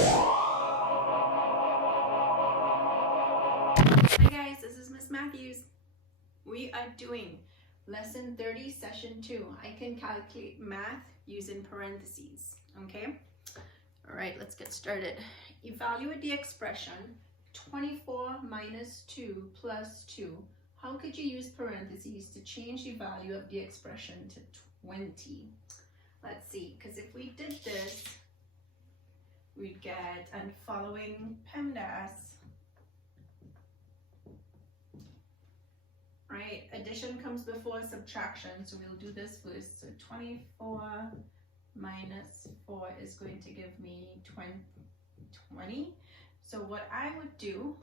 Hi guys, this is Miss Matthews. We are doing lesson 30, session 2. I can calculate math using parentheses, okay? All right, let's get started. Evaluate the expression 24 minus 2 plus 2. How could you use parentheses to change the value of the expression to 20? Let's see, because if we did this, we'd get, and following PEMDAS, right? Addition comes before subtraction, so we'll do this first. So 24 minus 4 is going to give me 20. So what I would do,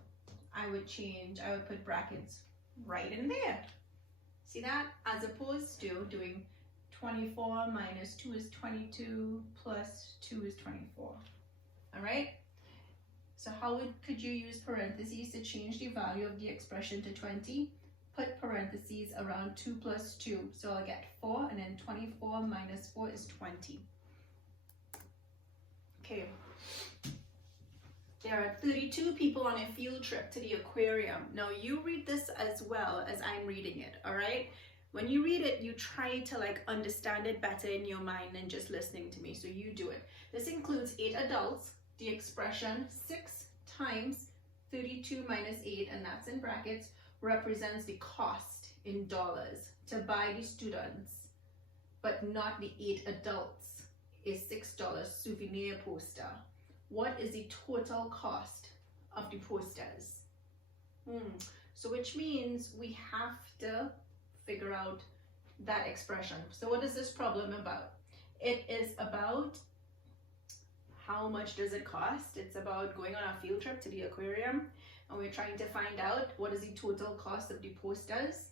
I would put brackets right in there. See that? As opposed to doing 24 minus 2 is 22 plus 2 is 24. All right? So how could you use parentheses to change the value of the expression to 20? Put parentheses around 2 plus 2. So I'll get 4, and then 24 minus 4 is 20. Okay. There are 32 people on a field trip to the aquarium. Now you read this as well as I'm reading it, all right? When you read it, you try to understand it better in your mind than just listening to me, so you do it. This includes 8 adults. The expression 6 times 32 minus 8, and that's in brackets, represents the cost in dollars to buy the students, but not the 8 adults, a $6 souvenir poster. What is the total cost of the posters? So which means we have to figure out that expression. So what is this problem about? It is about how much does it cost? It's about going on a field trip to the aquarium, and we're trying to find out what is the total cost of the posters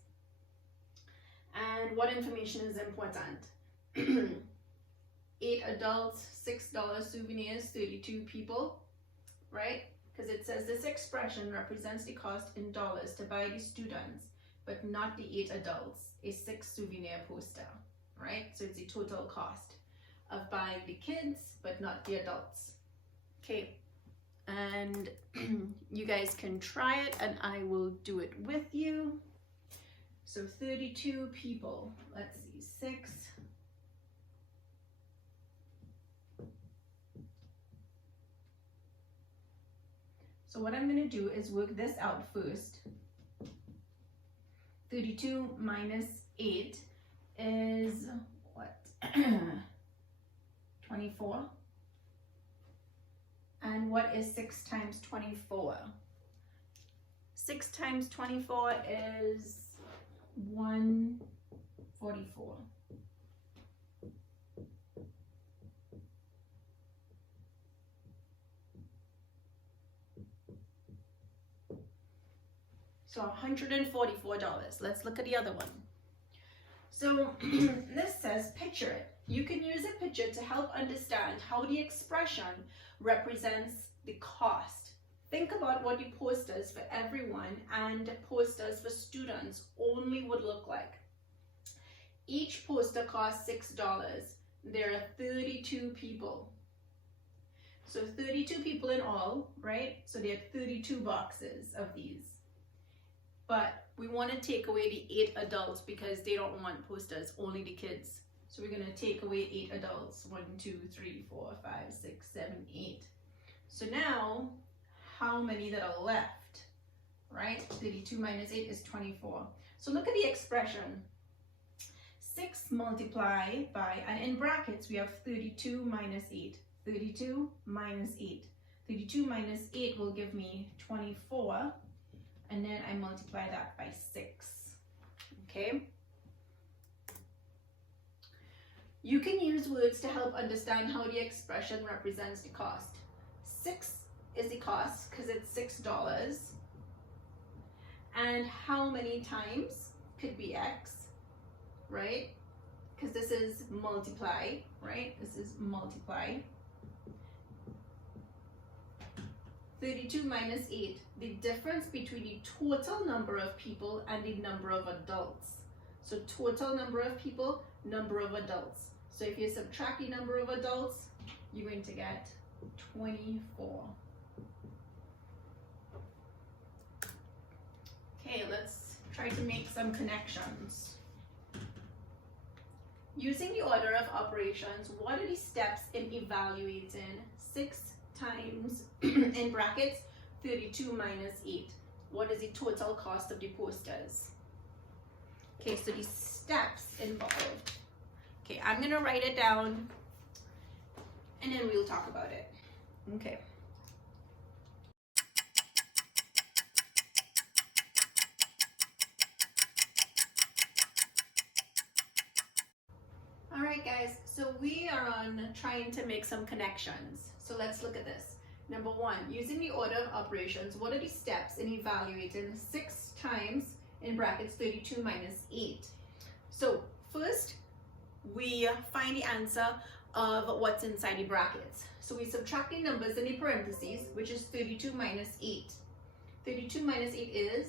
and what information is important. 8 adults, $6 souvenirs, 32 people, right? Because it says this expression represents the cost in dollars to buy the students, but not the 8 adults, a 6 souvenir poster, right? So it's the total cost of buying the kids, but not the adults. Okay, and you guys can try it and I will do it with you. So 32 people, let's see, 6. So what I'm gonna do is work this out first. 32 minus 8 is what? 24. And what is 6 times 24? 6 times 24 is 144. So $144. Let's look at the other one. So this says picture it. You can use a picture to help understand how the expression represents the cost. Think about what the posters for everyone and posters for students only would look like. Each poster costs $6. There are 32 people. So 32 people in all, right? So there are 32 boxes of these. But we want to take away the 8 adults because they don't want posters, only the kids. So we're going to take away 8 adults. 1, 2, 3, 4, 5, 6, 7, 8. So now, how many that are left, right? 32 minus 8 is 24. So look at the expression. 6 multiplied by, and in brackets, we have 32 minus 8. 32 minus 8. 32 minus 8 will give me 24. And then I multiply that by 6, okay? You can use words to help understand how the expression represents the cost. 6 is the cost because it's $6. And how many times could be X, right? Because this is multiply, right? This is multiply. 32 minus 8, the difference between the total number of people and the number of adults. So total number of people, number of adults. So if you subtract the number of adults, you're going to get 24. Okay, let's try to make some connections. Using the order of operations, what are the steps in evaluating 6 times, in brackets, 32 minus 8? What is the total cost of the posters? Okay, so the steps involved. Okay, I'm gonna write it down and then we'll talk about it. Okay. All right, guys, so we are on trying to make some connections. So let's look at this. Number 1, using the order of operations, what are the steps in evaluating 6 times, in brackets, 32 minus 8? So first, we find the answer of what's inside the brackets. So we subtract the numbers in the parentheses, which is 32 minus 8. 32 minus 8 is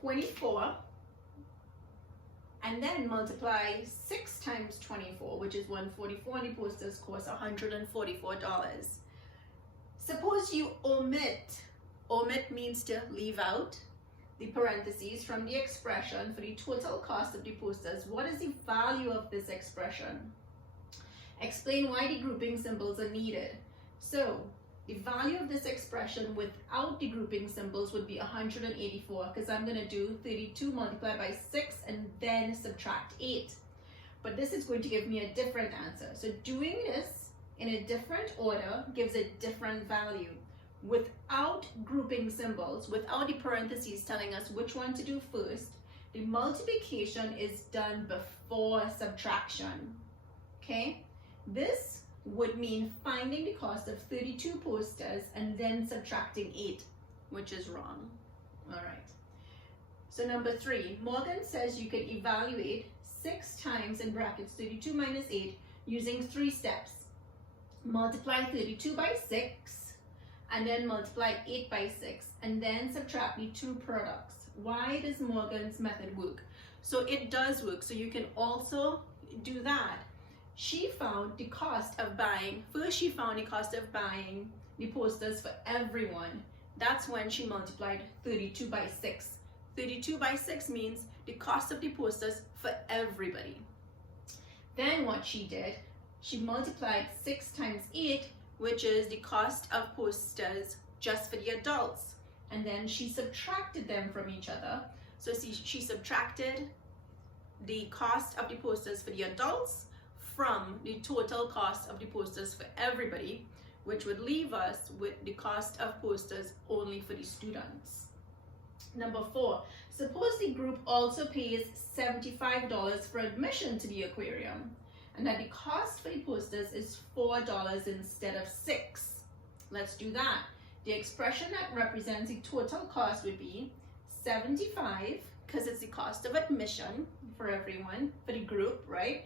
24. And then multiply 6 times 24, which is 144, and the posters cost $144. Suppose you omit means to leave out, the parentheses from the expression for the total cost of the posters. What is the value of this expression? Explain why the grouping symbols are needed. So the value of this expression without the grouping symbols would be 184, because I'm going to do 32 multiplied by 6 and then subtract 8. But this is going to give me a different answer. So doing this in a different order gives a different value. Without grouping symbols, without the parentheses telling us which one to do first, the multiplication is done before subtraction. Okay? This would mean finding the cost of 32 posters and then subtracting 8, which is wrong. All right. So number 3, Morgan says you can evaluate 6 times, in brackets, 32 minus 8 using 3 steps. Multiply 32 by 6 and then multiply 8 by 6 and then subtract the 2 products. Why does Morgan's method work? So it does work. So you can also do that. She found the cost of buying, first she found the cost of buying the posters for everyone. That's when she multiplied 32 by 6. 32 by 6 means the cost of the posters for everybody. Then what she did, she multiplied 6 times 8, which is the cost of posters just for the adults. And then she subtracted them from each other. So she subtracted the cost of the posters for the adults from the total cost of the posters for everybody, which would leave us with the cost of posters only for the students. Number 4, suppose the group also pays $75 for admission to the aquarium, and that the cost for the posters is $4 instead of $6. Let's do that. The expression that represents the total cost would be 75, because it's the cost of admission for everyone, for the group, right?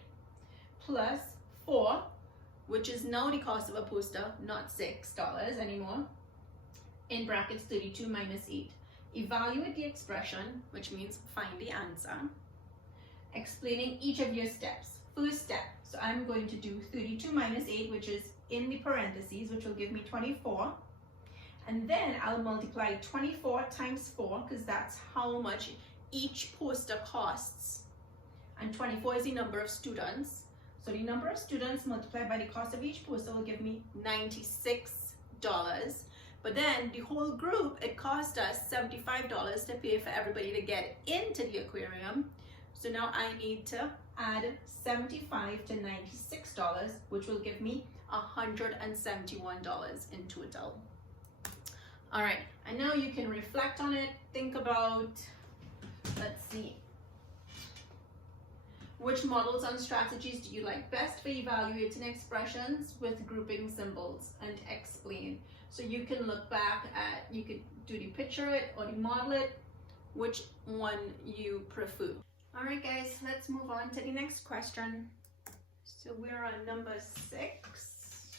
Plus 4, which is now the cost of a poster, not $6 anymore, in brackets 32 minus 8. Evaluate the expression, which means find the answer, explaining each of your steps. First step, so I'm going to do 32 minus 8, which is in the parentheses, which will give me 24. And then I'll multiply 24 times 4, because that's how much each poster costs. And 24 is the number of students. So the number of students multiplied by the cost of each poster will give me $96. But then the whole group, it cost us $75 to pay for everybody to get into the aquarium. So now I need to add $75 to $96, which will give me $171 in total. All right, and now you can reflect on it, think about, let's see, which models and strategies do you like best for evaluating expressions with grouping symbols, and explain. So you can look back at, you could do the picture it or the model it, which one you prefer. All right, guys, let's move on to the next question. So we're on number 6.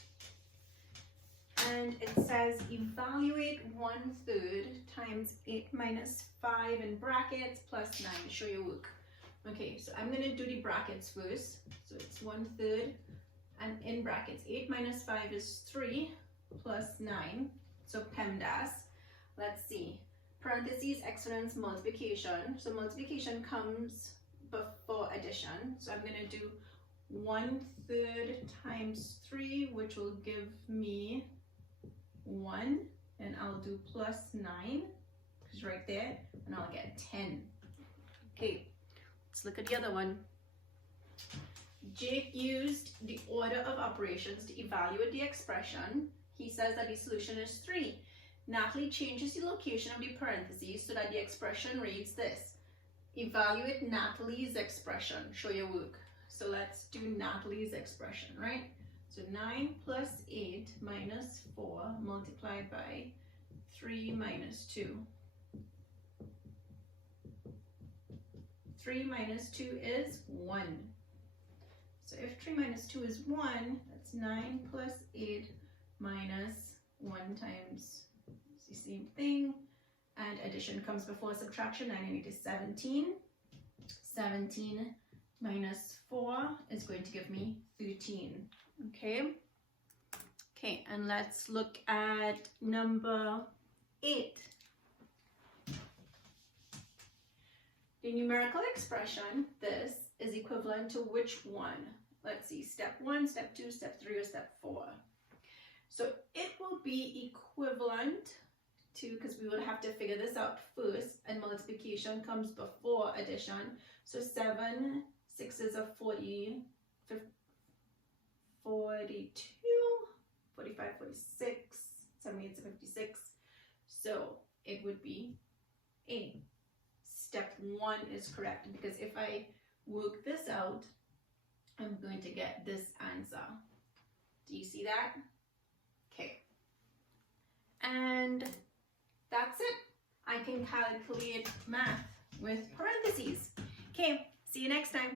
And it says evaluate 1/3 times 8 minus 5 in brackets plus 9. Show your work. Okay, so I'm going to do the brackets first. So it's 1/3 and in brackets. 8 minus 5 is 3 plus 9, so PEMDAS. Let's see, parentheses, exponents, multiplication. So multiplication comes before addition. So I'm going to do 1/3 times 3, which will give me 1, and I'll do plus 9, which is right there, and I'll get 10. Okay, let's look at the other one. Jake used the order of operations to evaluate the expression. He says that the solution is 3. Natalie changes the location of the parentheses so that the expression reads this. Evaluate Natalie's expression. Show your work. So let's do Natalie's expression, right? So 9 plus 8 minus 4 multiplied by 3 minus 2. 3 minus 2 is 1. So if 3 minus 2 is 1, that's 9 plus 8 minus 1 times, it's the same thing. And addition comes before subtraction. 9 and 8 is 17. 17 minus 4 is going to give me 13. Okay. Okay, and let's look at number 8. The numerical expression, this, is equivalent to which one? Let's see, step 1, step 2, step 3, or step 4. So it will be equivalent to, because we would have to figure this out first, and multiplication comes before addition. So 7 6s are 40, 42, 45, 46, 78 to 56. So it would be A. Step 1 is correct, because if I work this out, I'm going to get this answer. Do you see that? Okay. And that's it. I can calculate math with parentheses. Okay, see you next time.